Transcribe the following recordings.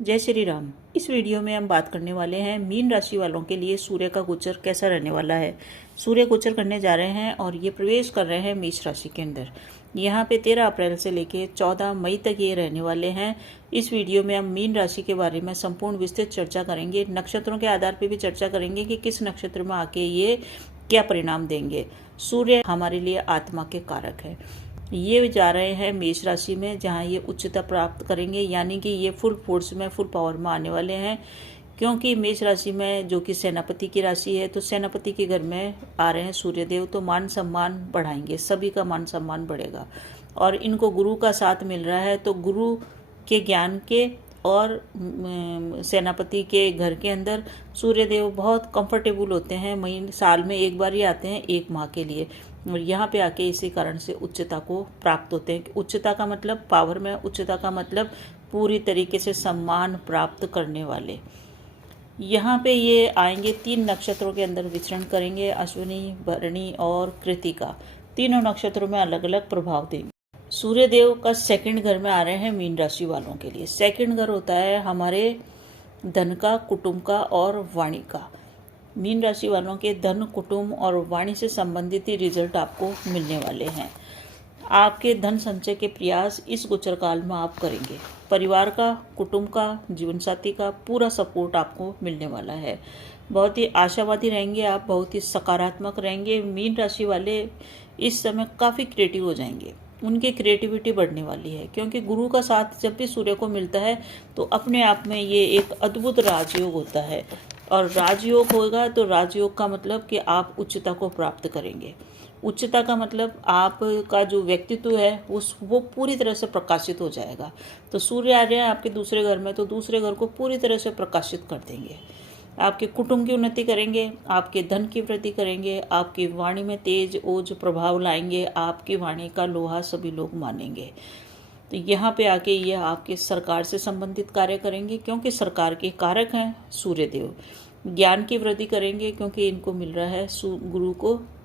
जय श्री राम। इस वीडियो में हम बात करने वाले हैं मीन राशि वालों के लिए सूर्य का गोचर कैसा रहने वाला है। सूर्य गोचर करने जा रहे हैं और ये प्रवेश कर रहे हैं मेष राशि के अंदर। यहाँ पे 13 अप्रैल से लेके 14 मई तक ये रहने वाले हैं। इस वीडियो में हम मीन राशि के बारे में संपूर्ण विस्तृत चर्चा करेंगे। नक्षत्रों के आधार पर भी चर्चा करेंगे कि किस नक्षत्र में आके ये क्या परिणाम देंगे। सूर्य हमारे लिए आत्मा के कारक है। ये जा रहे हैं मेष राशि में, जहां ये उच्चता प्राप्त करेंगे, यानी कि ये फुल फोर्स में, फुल पावर में आने वाले हैं। क्योंकि मेष राशि में जो कि सेनापति की राशि है, तो सेनापति के घर में आ रहे हैं सूर्यदेव, तो मान सम्मान बढ़ाएंगे, सभी का मान सम्मान बढ़ेगा। और इनको गुरु का साथ मिल रहा है, तो गुरु के ज्ञान के और सेनापति के घर के अंदर सूर्यदेव बहुत कंफर्टेबल होते हैं। महीने साल में एक बार ही आते हैं, 1 माह के लिए, और यहाँ पे आके इसी कारण से उच्चता को प्राप्त होते हैं। उच्चता का मतलब पावर में, उच्चता का मतलब पूरी तरीके से सम्मान प्राप्त करने वाले। यहाँ पे ये आएंगे, 3 नक्षत्रों के अंदर विचरण करेंगे, अश्विनी, भरणी और कृतिका। तीनों नक्षत्रों में अलग अलग प्रभाव देंगे। सूर्यदेव का सेकंड घर में आ रहे हैं मीन राशि वालों के लिए। सेकंड घर होता है हमारे धन का, कुटुंब का और वाणी का। मीन राशि वालों के धन, कुटुंब और वाणी से संबंधित ही रिजल्ट आपको मिलने वाले हैं। आपके धन संचय के प्रयास इस गोचर काल में आप करेंगे। परिवार का, कुटुंब का, जीवन साथी का पूरा सपोर्ट आपको मिलने वाला है। बहुत ही आशावादी रहेंगे आप, बहुत ही सकारात्मक रहेंगे। मीन राशि वाले इस समय काफ़ी क्रिएटिव हो जाएंगे, उनकी क्रिएटिविटी बढ़ने वाली है। क्योंकि गुरु का साथ जब भी सूर्य को मिलता है तो अपने आप में ये एक अद्भुत राजयोग होता है। और राजयोग होगा तो राजयोग का मतलब कि आप उच्चता को प्राप्त करेंगे। उच्चता का मतलब आपका जो व्यक्तित्व है वो पूरी तरह से प्रकाशित हो जाएगा। तो सूर्य आ रहे हैं आपके दूसरे घर में, तो दूसरे घर को पूरी तरह से प्रकाशित कर देंगे। आपके कुटुंब की उन्नति करेंगे, आपके धन की वृद्धि करेंगे, आपकी वाणी में तेज ओज प्रभाव लाएंगे, आपकी वाणी का लोहा सभी लोग मानेंगे। तो यहाँ पे आके ये आपके सरकार से संबंधित कार्य करेंगे, क्योंकि सरकार के कारक हैं सूर्यदेव। ज्ञान की वृद्धि करेंगे, क्योंकि इनको मिल रहा है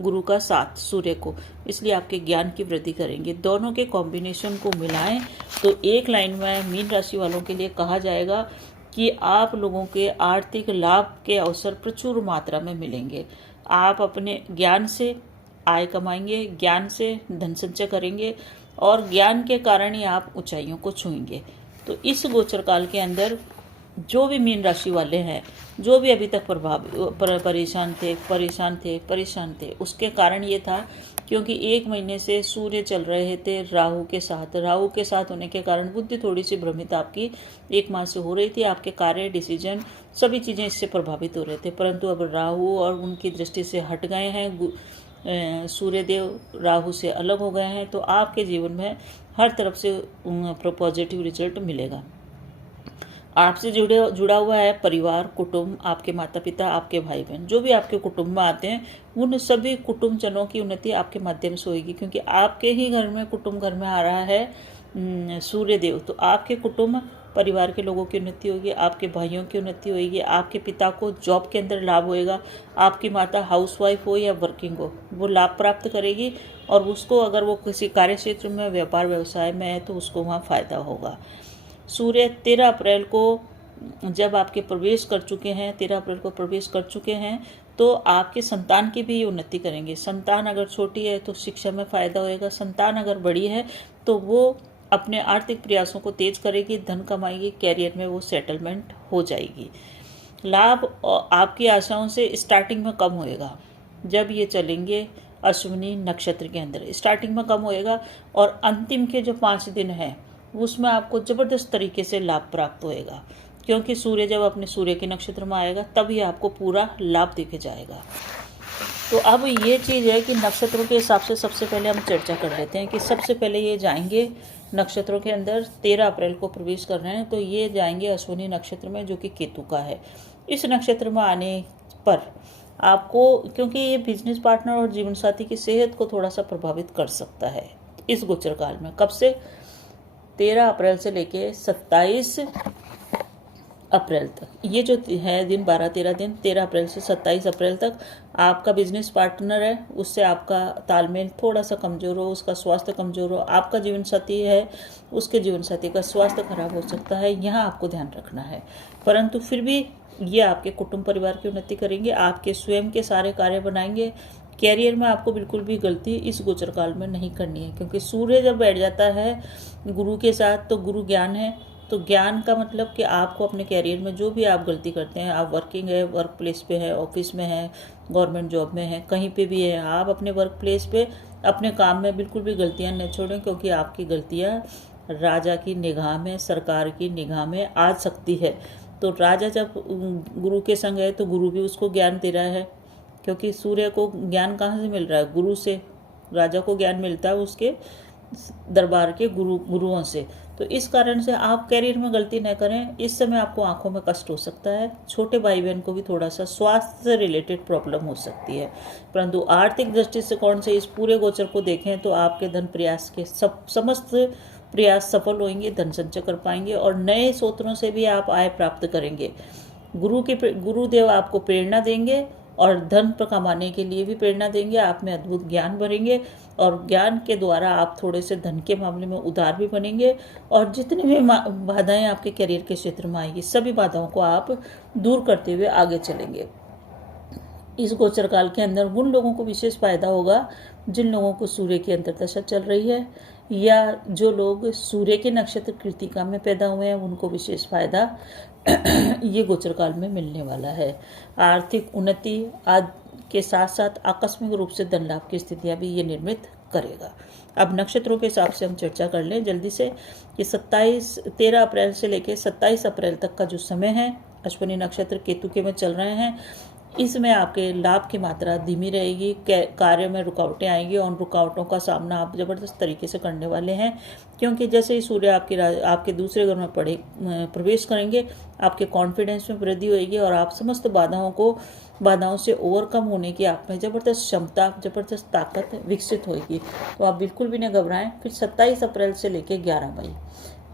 गुरु का साथ सूर्य को, इसलिए आपके ज्ञान की वृद्धि करेंगे। दोनों के कॉम्बिनेशन को मिलाएं तो एक लाइन में मीन राशि वालों के लिए कहा जाएगा कि आप लोगों के आर्थिक लाभ के अवसर प्रचुर मात्रा में मिलेंगे। आप अपने ज्ञान से आय कमाएंगे, ज्ञान से धन संचय करेंगे और ज्ञान के कारण ही आप ऊंचाइयों को छुएंगे। तो इस गोचर काल के अंदर जो भी मीन राशि वाले हैं, जो भी अभी तक परेशान थे, उसके कारण ये था क्योंकि 1 महीने से सूर्य चल रहे थे राहु के साथ होने के कारण बुद्धि थोड़ी सी भ्रमित आपकी 1 माह से हो रही थी। आपके कार्य, डिसीजन, सभी चीज़ें इससे प्रभावित हो रहे थे, परंतु अब राहु और उनकी दृष्टि से हट गए हैं। सूर्यदेव राहु से अलग हो गए हैं, तो आपके जीवन में हर तरफ से पॉजिटिव रिजल्ट मिलेगा। आपसे जुड़ा हुआ है परिवार, कुटुंब, आपके माता पिता, आपके भाई बहन, जो भी आपके कुटुंब में आते हैं, उन सभी कुटुंबजनों की उन्नति आपके माध्यम से होगी। क्योंकि आपके ही घर में, कुटुंब घर में आ रहा है सूर्यदेव, तो आपके कुटुंब परिवार के लोगों की उन्नति होगी, आपके भाइयों की उन्नति होगी, आपके पिता को जॉब के अंदर लाभ होएगा, आपकी माता हाउसवाइफ हो या वर्किंग हो, वो लाभ प्राप्त करेगी। और उसको अगर वो किसी कार्य क्षेत्र में, व्यापार व्यवसाय में है, तो उसको वहाँ फायदा होगा। सूर्य 13 अप्रैल को जब आपके प्रवेश कर चुके हैं, 13 अप्रैल को प्रवेश कर चुके हैं, तो आपके संतान की भी उन्नति करेंगे। संतान अगर छोटी है तो शिक्षा में फायदा होएगा, संतान अगर बड़ी है तो वो अपने आर्थिक प्रयासों को तेज करेगी, धन कमाएगी, कैरियर में वो सेटलमेंट हो जाएगी। लाभ आपकी आशाओं से स्टार्टिंग में कम होएगा। जब ये चलेंगे अश्विनी नक्षत्र के अंदर, स्टार्टिंग में कम होएगा और अंतिम के जो 5 दिन हैं उसमें आपको ज़बरदस्त तरीके से लाभ प्राप्त होएगा। क्योंकि सूर्य जब अपने सूर्य के नक्षत्र में आएगा तभी आपको पूरा लाभ दिख जाएगा। तो अब ये चीज़ है कि नक्षत्रों के हिसाब से सबसे पहले हम चर्चा कर लेते हैं कि सबसे पहले ये जाएंगे नक्षत्रों के अंदर। 13 अप्रैल को प्रवेश कर रहे हैं, तो ये जाएंगे अश्विनी नक्षत्र में, जो कि केतु का है। इस नक्षत्र में आने पर आपको, क्योंकि ये बिजनेस पार्टनर और जीवन साथी की सेहत को थोड़ा सा प्रभावित कर सकता है इस गोचर काल में। कब से? 13 अप्रैल से लेके 27 अप्रैल तक, ये जो है दिन 12-13 दिन, 13 अप्रैल से 27 अप्रैल तक आपका बिजनेस पार्टनर है उससे आपका तालमेल थोड़ा सा कमज़ोर हो, उसका स्वास्थ्य कमज़ोर हो, आपका जीवन साथी है उसके जीवन साथी का स्वास्थ्य खराब हो सकता है, यहाँ आपको ध्यान रखना है। परंतु फिर भी ये आपके कुटुंब परिवार की उन्नति करेंगे, आपके स्वयं के सारे कार्य बनाएंगे। कैरियर में आपको बिल्कुल भी गलती इस गोचर काल में नहीं करनी है, क्योंकि सूर्य जब बैठ जाता है गुरु के साथ तो गुरु ज्ञान है, तो ज्ञान का मतलब कि आपको अपने कैरियर में जो भी आप गलती करते हैं, आप वर्किंग है, वर्क प्लेस पे है, ऑफिस में है, गवर्नमेंट जॉब में है, कहीं पे भी है, आप अपने वर्क प्लेस पे अपने काम में बिल्कुल भी गलतियां न छोड़ें, क्योंकि आपकी गलतियां राजा की निगाह में, सरकार की निगाह में आ सकती है। तो राजा जब गुरु के संग है तो गुरु भी उसको ज्ञान दे रहा है, क्योंकि सूर्य को ज्ञान कहाँ से मिल रहा है? गुरु से। राजा को ज्ञान मिलता है उसके दरबार के गुरुओं से। तो इस कारण से आप कैरियर में गलती न करें। इस समय आपको आंखों में कष्ट हो सकता है, छोटे भाई बहन को भी थोड़ा सा स्वास्थ्य से रिलेटेड प्रॉब्लम हो सकती है, परंतु आर्थिक दृष्टिकोण से इस पूरे गोचर को देखें तो आपके धन प्रयास के समस्त प्रयास सफल होंगे, धन संचय कर पाएंगे और नए स्रोतों से भी आप आय प्राप्त करेंगे। गुरुदेव आपको प्रेरणा देंगे और धन कमाने के लिए भी प्रेरणा देंगे, आप में अद्भुत ज्ञान भरेंगे और ज्ञान के द्वारा आप थोड़े से धन के मामले में उदार भी बनेंगे और जितनी भी बाधाएं आपके करियर के क्षेत्र में आएगी सभी बाधाओं को आप दूर करते हुए आगे चलेंगे। इस गोचर काल के अंदर उन लोगों को विशेष फायदा होगा जिन लोगों को सूर्य की अंतर्दशा चल रही है या जो लोग सूर्य के नक्षत्र कृतिका में पैदा हुए हैं उनको विशेष फायदा ये गोचर काल में मिलने वाला है। आर्थिक उन्नति आदि के साथ साथ आकस्मिक रूप से धन लाभ की स्थितियां भी ये निर्मित करेगा। अब नक्षत्रों के हिसाब से हम चर्चा कर लें जल्दी से कि 13 अप्रैल से लेकर 27 अप्रैल तक का जो समय है, अश्विनी नक्षत्र केतु के में चल रहे हैं, इसमें आपके लाभ की मात्रा धीमी रहेगी, कार्य में रुकावटें आएंगी और रुकावटों का सामना आप जबरदस्त तरीके से करने वाले हैं, क्योंकि जैसे ही सूर्य आपके दूसरे घर में प्रवेश करेंगे आपके कॉन्फिडेंस में वृद्धि होगी और आप समस्त बाधाओं से ओवरकम होने की आप में जबरदस्त क्षमता, जबरदस्त ताकत विकसित होगी। तो आप बिल्कुल भी नहीं घबराएं। फिर 27 अप्रैल से लेकर 11 मई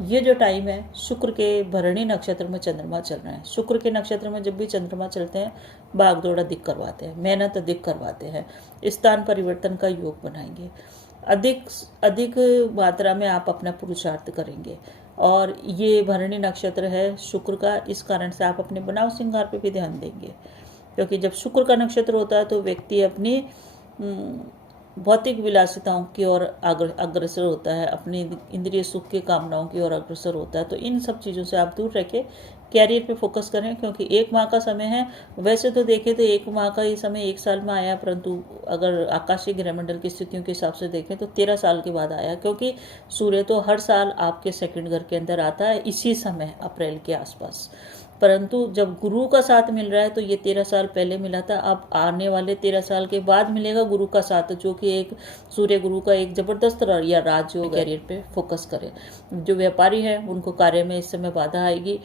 ये जो टाइम है, शुक्र के भरणी नक्षत्र में चंद्रमा चल रहे हैं। शुक्र के नक्षत्र में जब भी चंद्रमा चलते हैं भागदौड़ अधिक करवाते हैं, मेहनत अधिक करवाते हैं, स्थान परिवर्तन का योग बनाएंगे, अधिक मात्रा में आप अपना पुरुषार्थ करेंगे। और ये भरणी नक्षत्र है शुक्र का, इस कारण से आप अपने बनाव श्रृंगार पे भी ध्यान देंगे, क्योंकि जब शुक्र का नक्षत्र होता है तो व्यक्ति अपनी भौतिक विलासिताओं की ओर अग्रसर होता है, अपनी इंद्रिय सुख की कामनाओं की ओर अग्रसर होता है। तो इन सब चीज़ों से आप दूर रह के कैरियर पे फोकस करें, क्योंकि 1 माह का समय है। वैसे तो देखें तो 1 माह का ये समय 1 साल में आया, परंतु अगर आकाशीय ग्रहमंडल की स्थितियों के हिसाब से देखें तो 13 साल के बाद आया, क्योंकि सूर्य तो हर साल आपके सेकंड घर के अंदर आता है इसी समय अप्रैल के आसपास। परंतु जब गुरु का साथ मिल रहा है तो ये 13 साल पहले मिला था, अब आने वाले 13 साल के बाद मिलेगा गुरु का साथ, जो कि एक सूर्य गुरु का एक जबरदस्त या राजयोग कैरियर पे फोकस करे। जो व्यापारी हैं उनको कार्य में इस समय बाधा आएगी,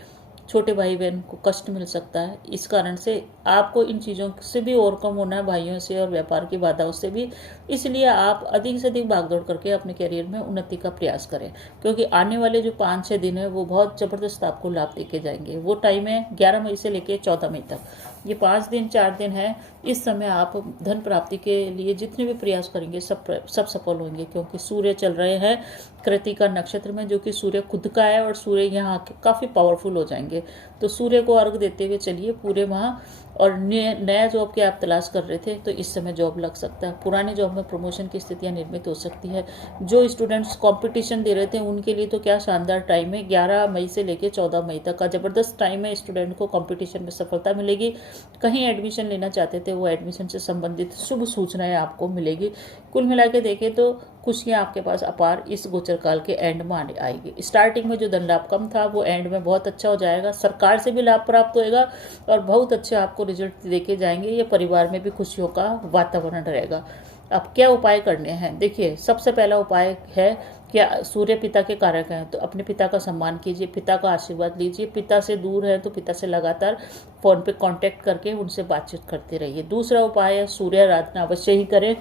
छोटे भाई बहन को कष्ट मिल सकता है, इस कारण से आपको इन चीज़ों से भी ओवरकम होना है, भाइयों से और व्यापार की बाधाओं से भी। इसलिए आप अधिक से अधिक भागदौड़ करके अपने करियर में उन्नति का प्रयास करें, क्योंकि आने वाले जो 5-6 दिन है वो बहुत ज़बरदस्त आपको लाभ देके जाएंगे। वो टाइम है 11 मई से लेकर 14 मई तक, ये 4 दिन है। इस समय आप धन प्राप्ति के लिए जितने भी प्रयास करेंगे सब सफल होंगे, क्योंकि सूर्य चल रहे हैं कृतिका नक्षत्र में, जो कि सूर्य खुद का है और सूर्य यहाँ काफ़ी पावरफुल हो जाएंगे। तो सूर्य को अर्घ देते हुए चलिए पूरे माह। और नया जॉब के आप तलाश कर रहे थे तो इस समय जॉब लग सकता है, पुराने जॉब में प्रमोशन की स्थितियां निर्मित हो सकती है। जो स्टूडेंट्स कंपटीशन दे रहे थे उनके लिए तो क्या शानदार टाइम है, 11 मई से लेकर 14 मई तक का जबरदस्त टाइम है। स्टूडेंट को कंपटीशन में सफलता मिलेगी, कहीं एडमिशन लेना चाहते थे वो एडमिशन से संबंधित शुभ सूचनाएं आपको मिलेगी। कुल मिला के देखें तो खुशियाँ आपके पास अपार इस गोचर काल के एंड में आएगी। स्टार्टिंग में जो धन लाभ कम था वो एंड में बहुत अच्छा हो जाएगा, सरकार से भी लाभ प्राप्त होएगा और बहुत अच्छे आपको रिजल्ट देके जाएंगे। ये परिवार में भी खुशियों का वातावरण रहेगा। अब क्या उपाय करने हैं, देखिए सबसे पहला उपाय है कि सूर्य पिता के कारक हैं तो अपने पिता का सम्मान कीजिए, पिता का आशीर्वाद लीजिए। पिता से दूर है तो पिता से लगातार फोन पे कांटेक्ट करके उनसे बातचीत करते रहिए। दूसरा उपाय है सूर्य आराधना अवश्य ही करें।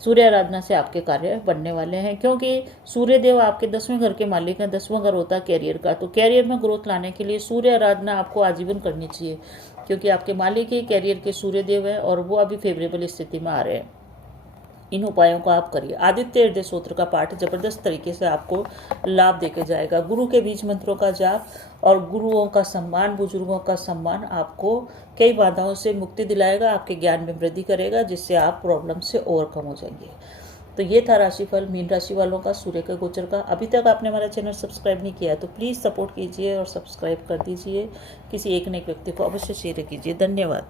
सूर्य आराधना से आपके कार्य बढ़ने वाले हैं, क्योंकि सूर्य देव आपके 10वें घर के मालिक हैं। 10वां घर होता है कैरियर का, तो कैरियर में ग्रोथ लाने के लिए सूर्य आराधना आपको आजीवन करनी चाहिए, क्योंकि आपके मालिक ही कैरियर के सूर्य देव है और वो अभी फेवरेबल स्थिति में आ रहे हैं। इन उपायों को आप करिए। आदित्य हृदय सूत्र का पाठ जबरदस्त तरीके से आपको लाभ देके जाएगा। गुरु के बीज मंत्रों का जाप और गुरुओं का सम्मान, बुजुर्गों का सम्मान आपको कई बाधाओं से मुक्ति दिलाएगा, आपके ज्ञान में वृद्धि करेगा, जिससे आप प्रॉब्लम से ओवरकम हो जाएंगे। तो ये था राशिफल मीन राशि वालों का सूर्य के गोचर का। अभी तक आपने हमारा चैनल सब्सक्राइब नहीं किया है तो प्लीज़ सपोर्ट कीजिए और सब्सक्राइब कर दीजिए। किसी एक न एक व्यक्ति को अवश्य शेयर कीजिए। धन्यवाद।